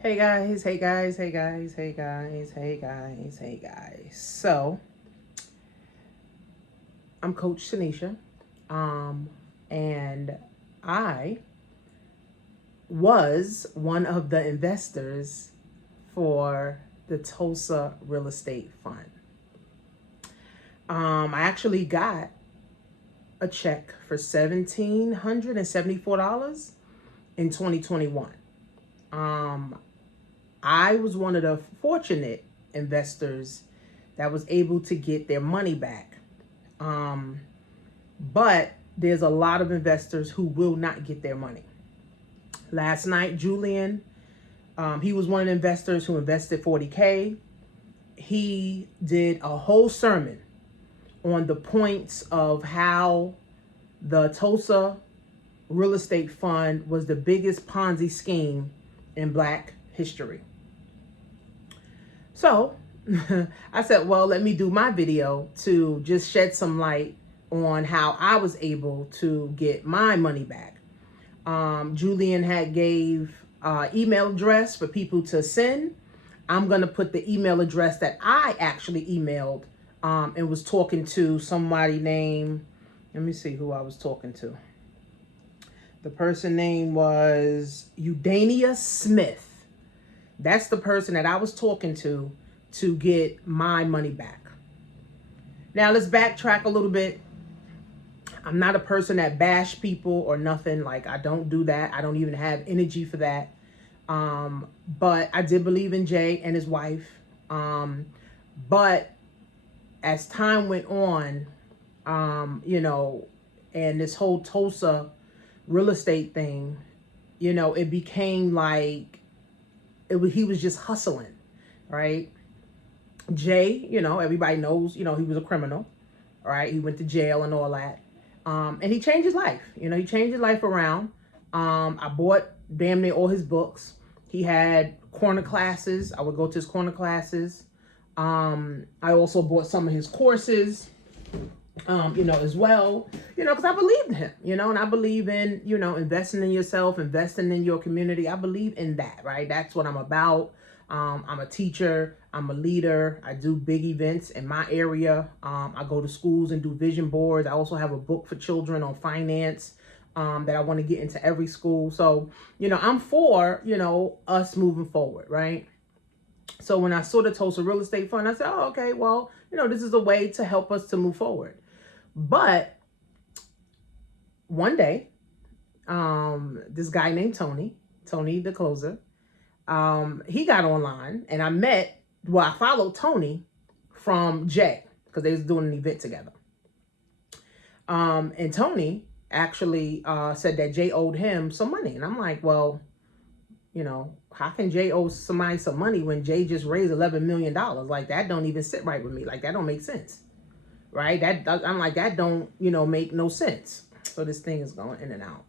Hey guys, hey guys, hey guys, hey guys, hey guys, hey guys. So, I'm Coach Tanisha. Um, and I was one of the investors for the Tulsa Real Estate Fund. I actually got a check for $1,774 in 2021. Um, I was one of the fortunate investors that was able to get their money back. Um, but there's a lot of investors who will not get their money. Last night, Jullien, he was one of the investors who invested 40K. He did a whole sermon on the points of how the Tulsa Real Estate Fund was the biggest Ponzi scheme in Black history. So I said, well, let me do my video to just shed some light on how I was able to get my money back. Jullien had gave email address for people to send. I'm going to put the email address that I actually emailed and was talking to somebody named, let me see who I was talking to. The person name was Eudania Smith. That's the person that I was talking to get my money back. Now let's backtrack a little bit. I'm not a person that bash people or nothing. Like, I don't do that. I don't even have energy for that. But I did believe in Jay and his wife. But as time went on, and this whole Tulsa real estate thing, it became like he was just hustling, right? Jay, everybody knows, he was a criminal, right? He went to jail and all that. And he changed his life. He changed his life around. I bought damn near all his books. He had corner classes. I would go to his corner classes. I also bought some of his courses, as well, because I believed in him, and I believe in, investing in yourself, investing in your community. I believe in that, right? That's what I'm about. I'm a teacher. I'm a leader. I do big events in my area. I go to schools and do vision boards. I also have a book for children on finance that I want to get into every school. So, I'm for, us moving forward, right? So when I saw the Tulsa Real Estate Fund, I said, oh, okay, well, this is a way to help us to move forward. But one day, this guy named Tony the closer, he got online and I followed Tony from Jay because they was doing an event together. And Tony actually said that Jay owed him some money. And I'm like, well, how can Jay owe somebody some money when Jay just raised $11 million? Like, that don't even sit right with me. Like, that don't make sense. Right? I'm like, that don't, make no sense. So this thing is going in and out.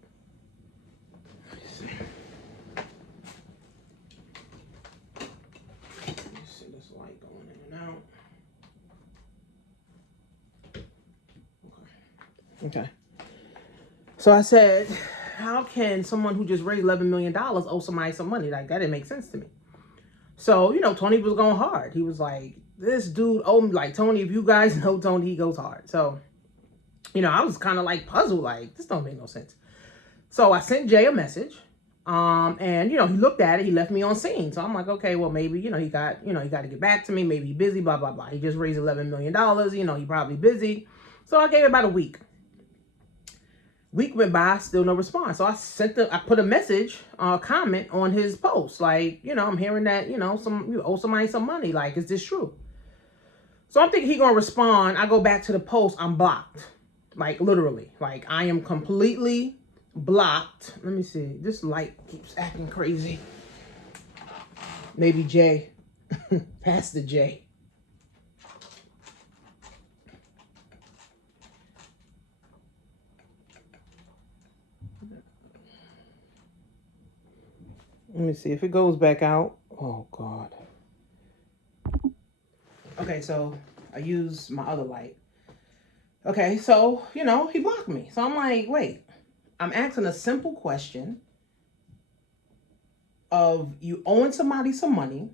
Okay. So I said, how can someone who just raised $11 million owe somebody some money? Like, that didn't make sense to me. So, Tony was going hard. He was like, this dude owed me, like, Tony, if you guys know Tony, he goes hard. So, I was kind of like puzzled, like, this don't make no sense. So I sent Jay a message. And, he looked at it. He left me on scene. So I'm like, okay, well, maybe, he got to get back to me. Maybe he's busy, blah, blah, blah. He just raised $11 million. He probably busy. So I gave it about a week. Week went by, still no response. So I put a message, comment on his post. Like, I'm hearing that, you owe somebody some money. Like, is this true? So I'm thinking he going to respond. I go back to the post. I'm blocked. Like, literally. Like, I am completely blocked. Let me see. This light keeps acting crazy. Maybe Jay. Pastor Jay. Let me see if it goes back out. Oh, God. Okay, so I use my other light. Okay, so, he blocked me. So I'm like, wait, I'm asking a simple question. of you owing somebody some money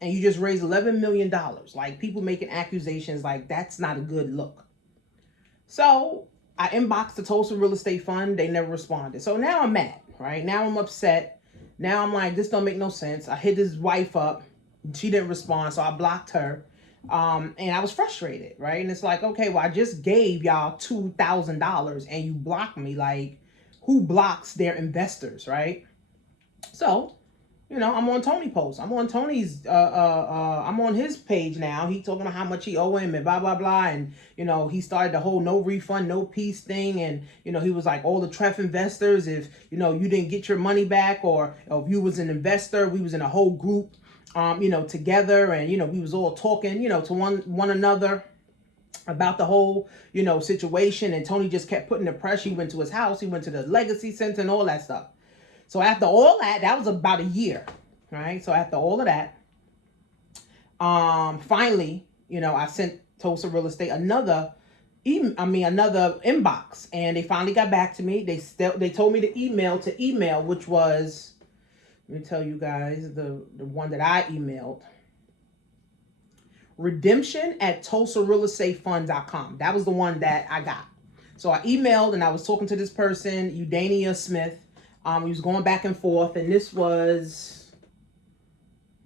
and you just raised $11 million. Like, people making accusations, like, that's not a good look. So I inboxed the Tulsa Real Estate Fund. They never responded. So now I'm mad, right? Now I'm upset. Now I'm like, this don't make no sense. I hit his wife up. She didn't respond, so I blocked her. And I was frustrated, right? And it's like, okay, well, I just gave y'all $2,000 and you blocked me. Like, who blocks their investors, right? So, I'm on Tony post. I'm on Tony's, I'm on his page now. He talking about how much he owe him and blah, blah, blah. And, he started the whole no refund, no peace thing. And, he was like, all the Tref investors, if, you didn't get your money back, or if you was an investor, we was in a whole group, together. And, we was all talking, to one another about the whole, situation. And Tony just kept putting the pressure. He went to his house. He went to the Legacy Center and all that stuff. So after all that was about a year, right? So after all of that, finally, I sent Tulsa Real Estate another inbox, and they finally got back to me. They told me to email, which was, let me tell you guys the one that I emailed, redemption@tulsarealestateFund.com. That was the one that I got. So I emailed, and I was talking to this person, Udania Smith. He was going back and forth, and this was,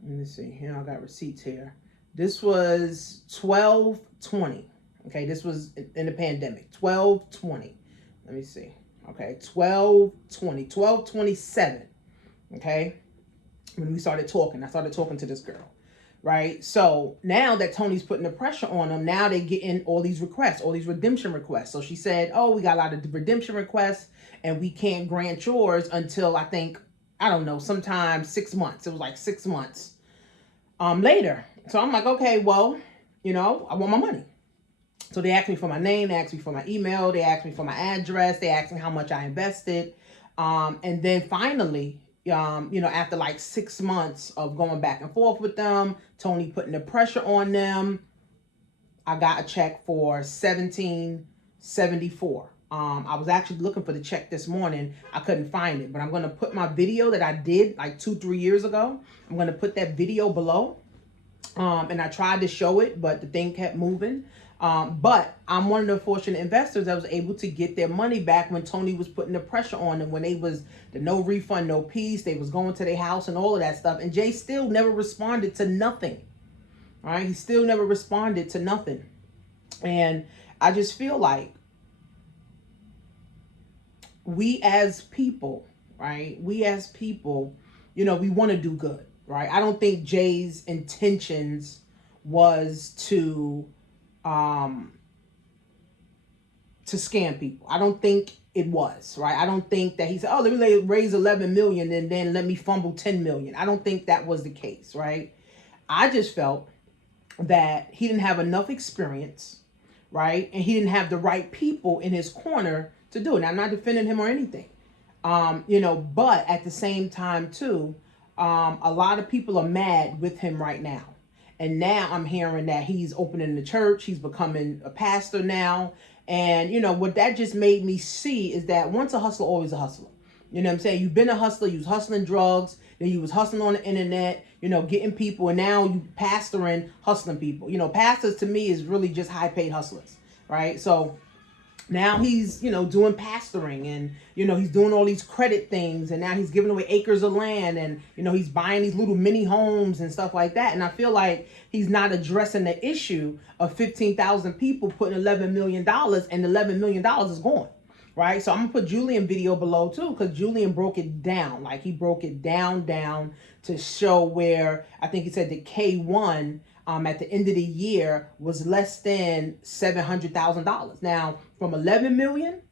let me see here, I got receipts here. This was 12/20. Okay, this was in the pandemic. 12/20. Let me see. Okay, 12/20, 12/27. Okay, when we started talking, I started talking to this girl. Right. So now that Tony's putting the pressure on them, now they get in all these requests, all these redemption requests. So she said, oh, we got a lot of redemption requests and we can't grant yours until sometime 6 months. It was like 6 months later. So I'm like, okay, well, I want my money. So they asked me for my name. They asked me for my email. They asked me for my address. They asked me how much I invested. And then finally, after like 6 months of going back and forth with them, Tony putting the pressure on them, I got a check for $17.74. I was actually looking for the check this morning. I couldn't find it, but I'm going to put my video that I did like 2-3 years ago. I'm going to put that video below. And I tried to show it, but the thing kept moving. But I'm one of the fortunate investors that was able to get their money back when Tony was putting the pressure on them, when they was the no refund, no peace. They was going to their house and all of that stuff. And Jay still never responded to nothing. All right. He still never responded to nothing. And I just feel like we as people, right? We as people, we want to do good, right? I don't think Jay's intentions was to scam people. I don't think it was, right? I don't think that he said, oh, let me raise 11 million and then let me fumble 10 million. I don't think that was the case, right? I just felt that he didn't have enough experience, right? And he didn't have the right people in his corner to do it. Now, I'm not defending him or anything, but at the same time too, a lot of people are mad with him right now. And now I'm hearing that he's opening the church. He's becoming a pastor now. And, what that just made me see is that once a hustler, always a hustler. You know what I'm saying? You've been a hustler. You was hustling drugs. Then you was hustling on the internet, getting people. And now you pastoring, hustling people. Pastors to me is really just high paid hustlers, right? So now he's, doing pastoring and, he's doing all these credit things, and now he's giving away acres of land and, he's buying these little mini homes and stuff like that. And I feel like he's not addressing the issue of 15,000 people putting $11 million, and $11 million is gone. Right. So I'm gonna put Jullien video below too, because Jullien broke it down. Like, he broke it down to show where I think he said the K1 at the end of the year was less than $700,000. Now, from 11 million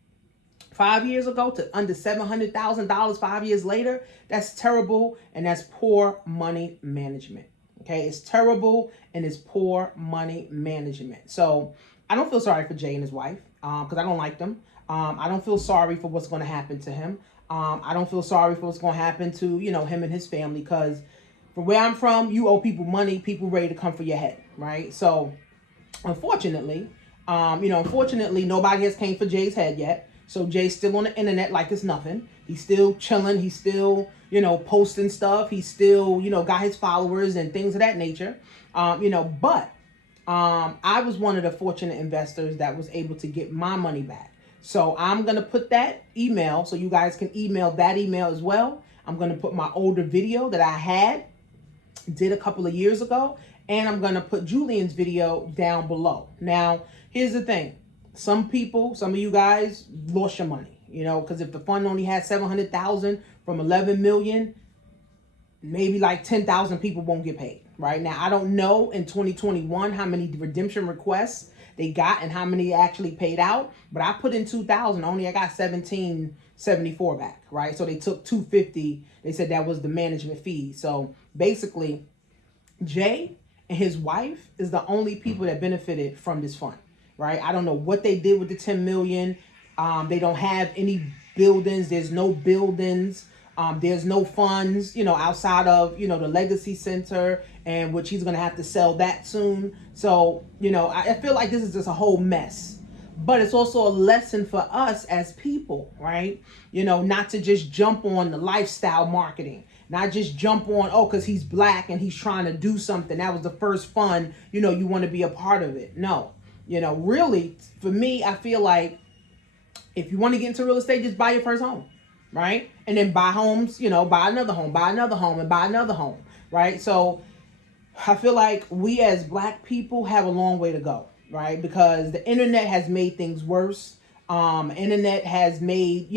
5 years ago to under $700,000 5 years later, that's terrible, and that's poor money management. Okay, it's terrible and it's poor money management. So I don't feel sorry for Jay and his wife because I don't like them. I don't feel sorry for what's going to happen to him. I don't feel sorry for what's going to happen to, him and his family, because from where I'm from, you owe people money, people ready to come for your head, right? So unfortunately, nobody has came for Jay's head yet. So Jay's still on the internet like it's nothing. He's still chilling. He's still, posting stuff. He's still, got his followers and things of that nature. But I was one of the fortunate investors that was able to get my money back. So I'm going to put that email so you guys can email that email as well. I'm going to put my older video that I did a couple of years ago, and I'm going to put Jullien's video down below. Now, here's the thing. Some of you guys lost your money, because if the fund only had 700,000 from 11 million, maybe like 10,000 people won't get paid. Right now, I don't know in 2021 how many redemption requests they got and how many actually paid out, but I put in 2,000, only I got 1774 back, right? So they took 250. They said that was the management fee. So basically, Jay and his wife is the only people that benefited from this fund, right? I don't know what they did with the 10 million. They don't have any buildings. There's no buildings. There's no funds, outside of, the Legacy Center, and which he's going to have to sell that soon. So, I feel like this is just a whole mess. But it's also a lesson for us as people, right? Not to just jump on the lifestyle marketing, not just jump on, because he's black and he's trying to do something. That was the first fund, you want to be a part of it. No, really, for me, I feel like if you want to get into real estate, just buy your first home. Right? And then buy homes, buy another home, and buy another home, right? So I feel like we as black people have a long way to go, right? Because the internet has made things worse. Internet has made,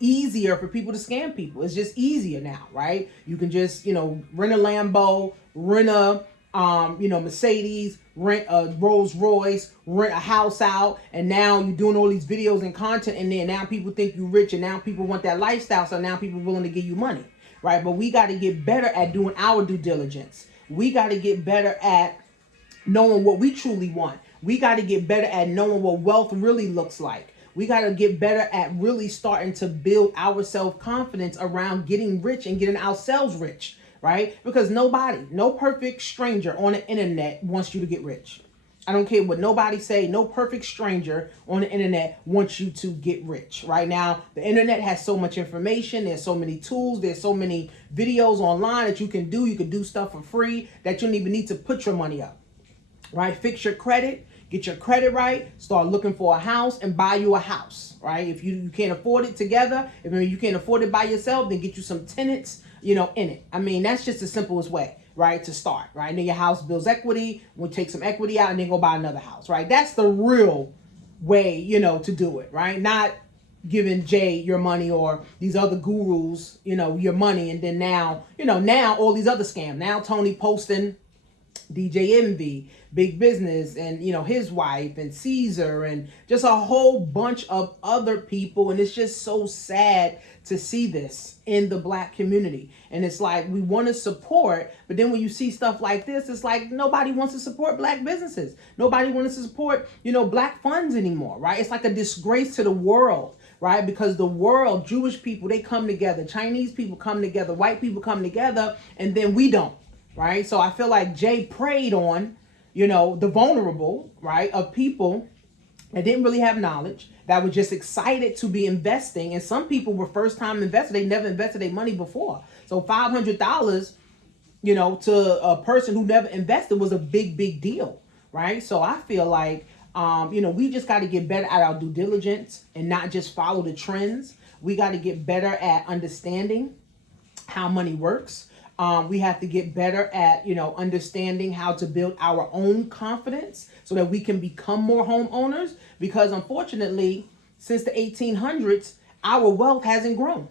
easier for people to scam people. It's just easier now, right? You can just, rent a Lambo, rent a, Mercedes, rent a Rolls Royce, rent a house out, and now you're doing all these videos and content in there. Now people think you're rich, and now people want that lifestyle, so now people are willing to give you money, right? But we got to get better at doing our due diligence. We got to get better at knowing what we truly want. We got to get better at knowing what wealth really looks like. We got to get better at really starting to build our self-confidence around getting rich and getting ourselves rich. Right? Because no perfect stranger on the internet wants you to get rich. I don't care what nobody say. No perfect stranger on the internet wants you to get rich. Right now, the internet has so much information. There's so many tools. There's so many videos online that you can do. You can do stuff for free that you don't even need to put your money up. Right? Fix your credit. Get your credit right. Start looking for a house and buy you a house. Right? If you can't afford it together, if you can't afford it by yourself, then get you some tenants, in it. I mean, that's just the simplest way, right, to start, right? And then your house builds equity. We'll take some equity out and then go buy another house, right? That's the real way, to do it, right? Not giving Jay your money or these other gurus, your money. And then now all these other scams. Now Tony posting DJ Envy, Big Business, and his wife, and Caesar, and just a whole bunch of other people. And it's just so sad to see this in the black community. And it's like, we want to support, but then when you see stuff like this, it's like nobody wants to support black businesses. Nobody wants to support, black funds anymore, right? It's like a disgrace to the world, right? Because the world, Jewish people, they come together, Chinese people come together, white people come together, and then we don't. Right. So I feel like Jay preyed on, the vulnerable, right, of people that didn't really have knowledge, that were just excited to be investing. And some people were first time investors. They never invested their money before. So $500, to a person who never invested was a big, big deal. Right. So I feel like, we just got to get better at our due diligence and not just follow the trends. We got to get better at understanding how money works. We have to get better at, understanding how to build our own confidence so that we can become more homeowners. Because unfortunately, since the 1800s, our wealth hasn't grown.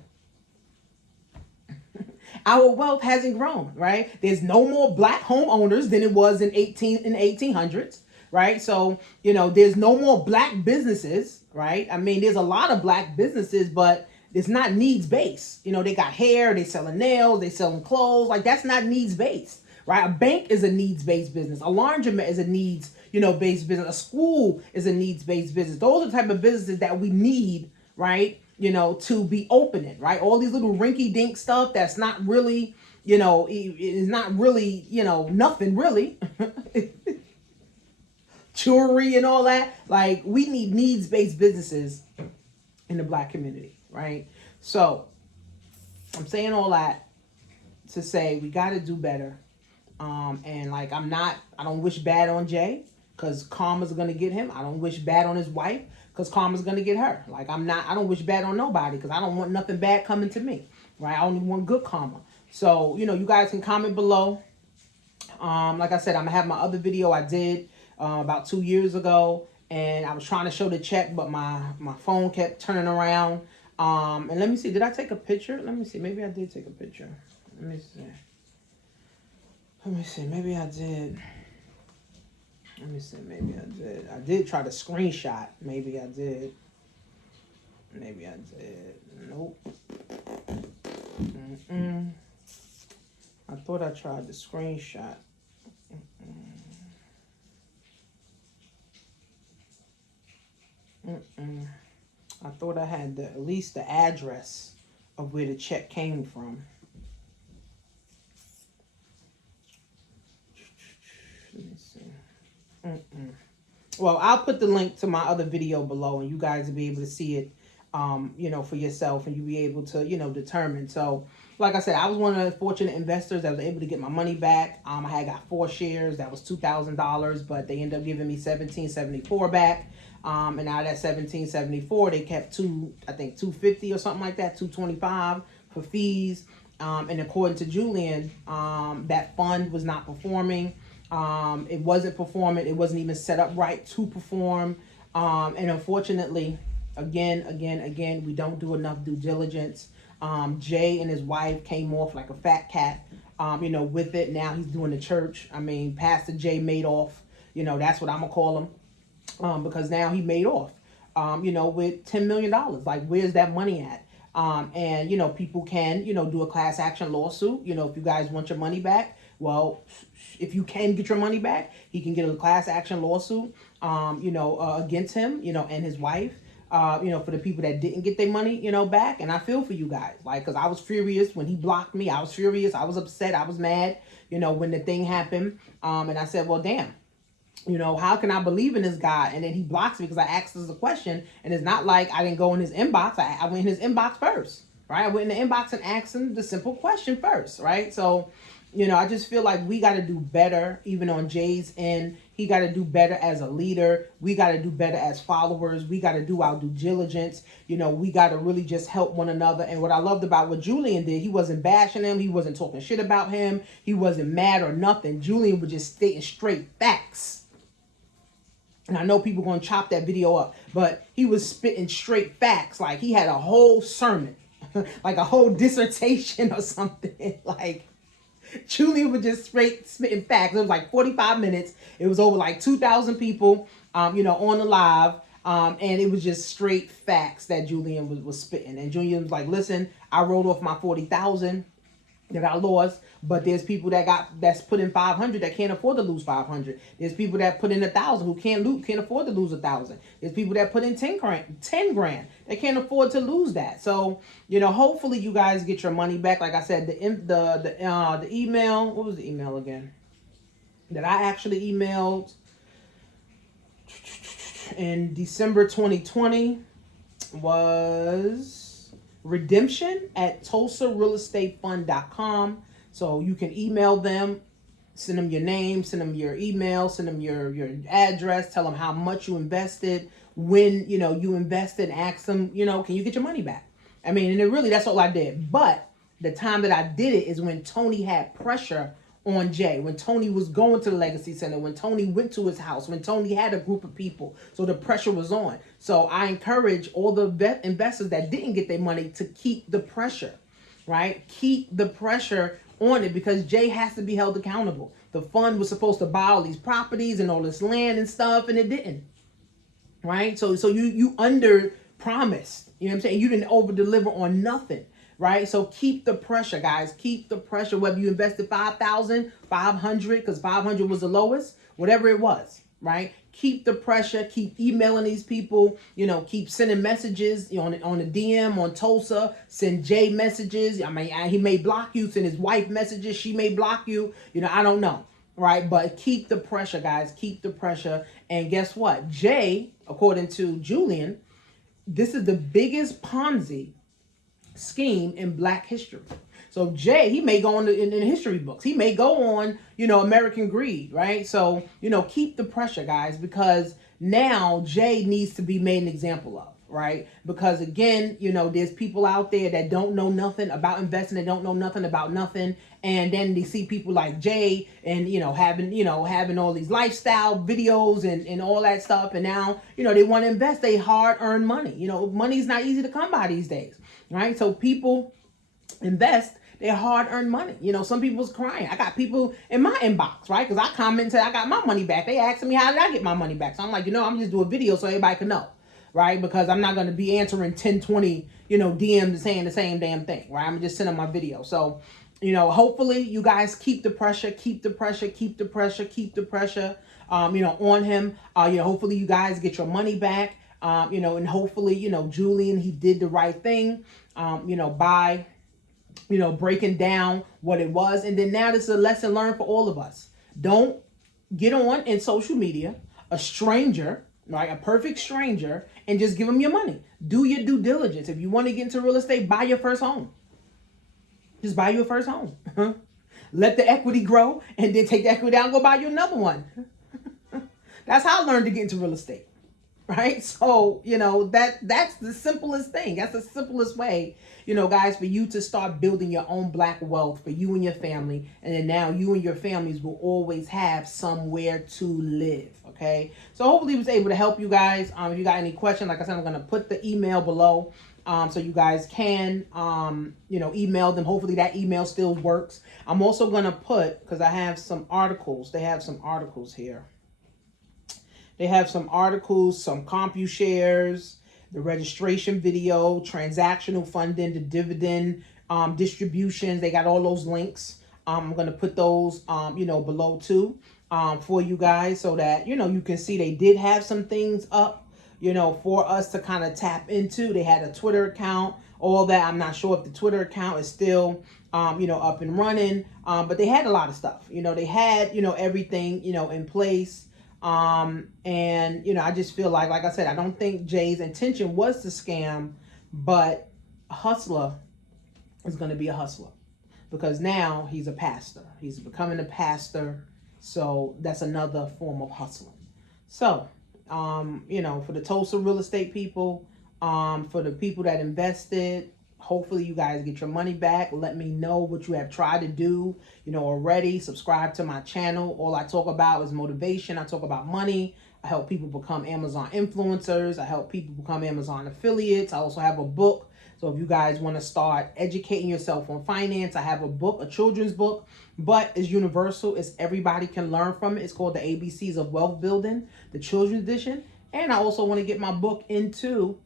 Our wealth hasn't grown, right? There's no more black homeowners than it was in the 1800s, right? So, there's no more black businesses, right? I mean, there's a lot of black businesses, but it's not needs based. They got hair, they selling nails, they selling clothes. Like, that's not needs based, right? A bank is a needs based business. A laundromat is a needs, based business. A school is a needs based business. Those are the type of businesses that we need, right? To be opening, right? All these little rinky dink stuff that's not really, is not really, nothing really. jewelry and all that. Like, we need needs-based businesses in the Black community, right? So I'm saying all that to say we got to do better. And like, I don't wish bad on Jay, because karma's going to get him. I don't wish bad on his wife, because karma's going to get her. Like, I don't wish bad on nobody, because I don't want nothing bad coming to me, right? I only want good karma. So, you guys can comment below. Like I said, I'm going to have my other video I did about 2 years ago, and I was trying to show the check, but my phone kept turning around. And let me see, did I take a picture? Let me see, maybe I did take a picture. Let me see, maybe I did. Let me see, maybe I did. I did try to screenshot. Maybe I did. Maybe I did. Nope. I thought I tried the screenshot. I thought I had at least the address of where the check came from. Let me see. Well, I'll put the link to my other video below, and you guys will be able to see it, for yourself, and you'll be able to, determine. So, like I said, I was one of the fortunate investors that was able to get my money back. I had got 4 shares. That was $2,000, but they ended up giving me $1,774 back. And out of that $1,774, they kept $250 or something like that, $225 for fees. And according to Jullien, that fund was not performing. It wasn't performing. It wasn't even set up right to perform. And unfortunately, again, we don't do enough due diligence. Jay and his wife came off like a fat cat, with it. Now he's doing the church. I mean, Pastor Jay Madoff, that's what I'm going to call him. Because now he made off, with $10 million. Like, where's that money at? And, people can, do a class action lawsuit. If you guys want your money back, well, if you can get your money back, he can get a class action lawsuit, against him, and his wife, for the people that didn't get their money, back. And I feel for you guys, like, because I was furious when he blocked me. I was furious. I was upset. I was mad, when the thing happened. And I said, well, damn. How can I believe in this guy? And then he blocks me because I asked us a question. And it's not like I didn't go in his inbox. I went in his inbox first, right? I went in the inbox and asked him the simple question first, right? So, I just feel like we got to do better, even on Jay's end. He got to do better as a leader. We got to do better as followers. We got to do our due diligence. We got to really just help one another. And what I loved about what Jullien did, he wasn't bashing him. He wasn't talking shit about him. He wasn't mad or nothing. Jullien was just stating straight facts. And I know people going to chop that video up, but he was spitting straight facts. Like, he had a whole sermon, like a whole dissertation or something. Like, Jullien was just straight spitting facts. It was like 45 minutes. It was over like 2,000 people, on the live. And it was just straight facts that Jullien was spitting. And Jullien was like, listen, I wrote off my 40,000 that I lost, but there's people that's put in 500 that can't afford to lose 500. There's people that put in 1,000 who can't afford to lose 1,000. There's people that put in 10 grand. They can't afford to lose that. So, hopefully you guys get your money back. Like I said, the email, what was the email again? That I actually emailed in December 2020 was redemption@tulsarealestatefund.com. So you can email them, send them your name, send them your email, send them your address, tell them how much you invested, when, you invested, ask them, can you get your money back? I mean, and that's all I did. But the time that I did it is when Tony had pressure on Jay, when Tony was going to the Legacy Center, when Tony went to his house, when Tony had a group of people. So the pressure was on. So I encourage all the investors that didn't get their money to keep the pressure, right? Keep the pressure on it, because Jay has to be held accountable. The fund was supposed to buy all these properties and all this land and stuff, and it didn't, right? So you under promised, you know what I'm saying? You didn't over deliver on nothing. Right? So keep the pressure, guys. Keep the pressure, whether you invested 5,000, 500, because 500 was the lowest, whatever it was, right? Keep the pressure. Keep emailing these people, keep sending messages on the DM on Tulsa. Send Jay messages. I mean, he may block you. Send his wife messages. She may block you. I don't know. right? But keep the pressure, guys. Keep the pressure. And guess what? Jay, according to Jullien, this is the biggest Ponzi scheme in Black history. So Jay, he may go on in history books. He may go on, American Greed, right? So, keep the pressure, guys, because now Jay needs to be made an example of, right? Because again, there's people out there that don't know nothing about investing. They don't know nothing about nothing. And then they see people like Jay and, having all these lifestyle videos and all that stuff. And now, they want to invest their hard-earned money. Money's not easy to come by these days, right? So people invest their hard-earned money. Some people's crying. I got people in my inbox, right? Because I commented, I got my money back. They asking me, how did I get my money back? So I'm like, I'm just do a video so everybody can know, right? Because I'm not going to be answering 10, 20, DMs saying the same damn thing, right? I'm just sending my video. So, hopefully you guys keep the pressure, keep the pressure, keep the pressure, keep the pressure, on him. Hopefully you guys get your money back, and hopefully, Jullien, he did the right thing, by breaking down what it was. And then now this is a lesson learned for all of us. Don't get on in social media, a stranger, right? A perfect stranger, and just give them your money. Do your due diligence. If you want to get into real estate, buy your first home. Just buy your first home. Let the equity grow and then take the equity out and go buy you another one. That's how I learned to get into real estate. Right? So, that's the simplest thing. That's the simplest way, guys, for you to start building your own Black wealth for you and your family. And then now you and your families will always have somewhere to live. Okay. So hopefully I was able to help you guys. If you got any questions, like I said, I'm going to put the email below. So you guys can, email them. Hopefully that email still works. I'm also going to put, because I have some articles. They have some articles here. They have some articles, some CompuShares, the registration video, transactional funding, the dividend distributions. They got all those links. I'm going to put those, below too, for you guys so that, you can see they did have some things up, for us to kind of tap into. They had a Twitter account, all that. I'm not sure if the Twitter account is still, up and running, but they had a lot of stuff. They had, everything, in place. And I just feel like I said, I don't think Jay's intention was to scam, but a hustler is going to be a hustler because now he's a pastor. He's becoming a pastor. So that's another form of hustling. So, for the Tulsa real estate people, for the people that invested, hopefully you guys get your money back. Let me know what you have tried to do, already. Subscribe to my channel. All I talk about is motivation. I talk about money. I help people become Amazon influencers. I help people become Amazon affiliates. I also have a book. So if you guys want to start educating yourself on finance, I have a book, a children's book, but it's universal. It's everybody can learn from it. It's called The ABCs of Wealth Building, the children's edition. And I also want to get my book into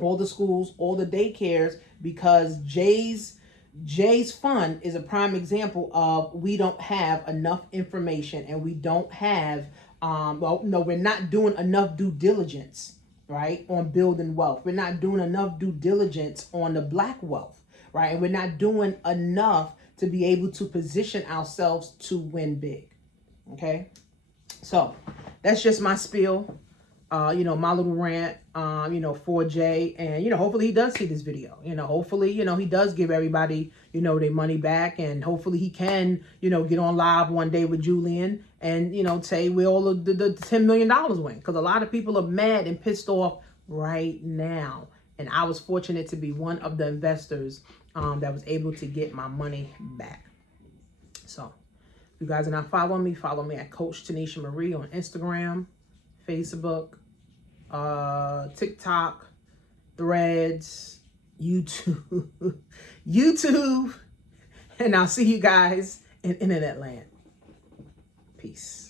all the schools, all the daycares, because Jay's fund is a prime example of we don't have enough information and we don't have, we're not doing enough due diligence, right, on building wealth. We're not doing enough due diligence on the Black wealth, right? And we're not doing enough to be able to position ourselves to win big, okay? So that's just my spiel. My little rant, for Jay, and, hopefully he does see this video, hopefully, he does give everybody, their money back, and hopefully he can, get on live one day with Jullien and, say where all of the $10 million went, because a lot of people are mad and pissed off right now. And I was fortunate to be one of the investors, that was able to get my money back. So if you guys are not following me at Coach Tanisha Marie on Instagram, Facebook, TikTok, Threads, YouTube, and I'll see you guys in internet land. Peace.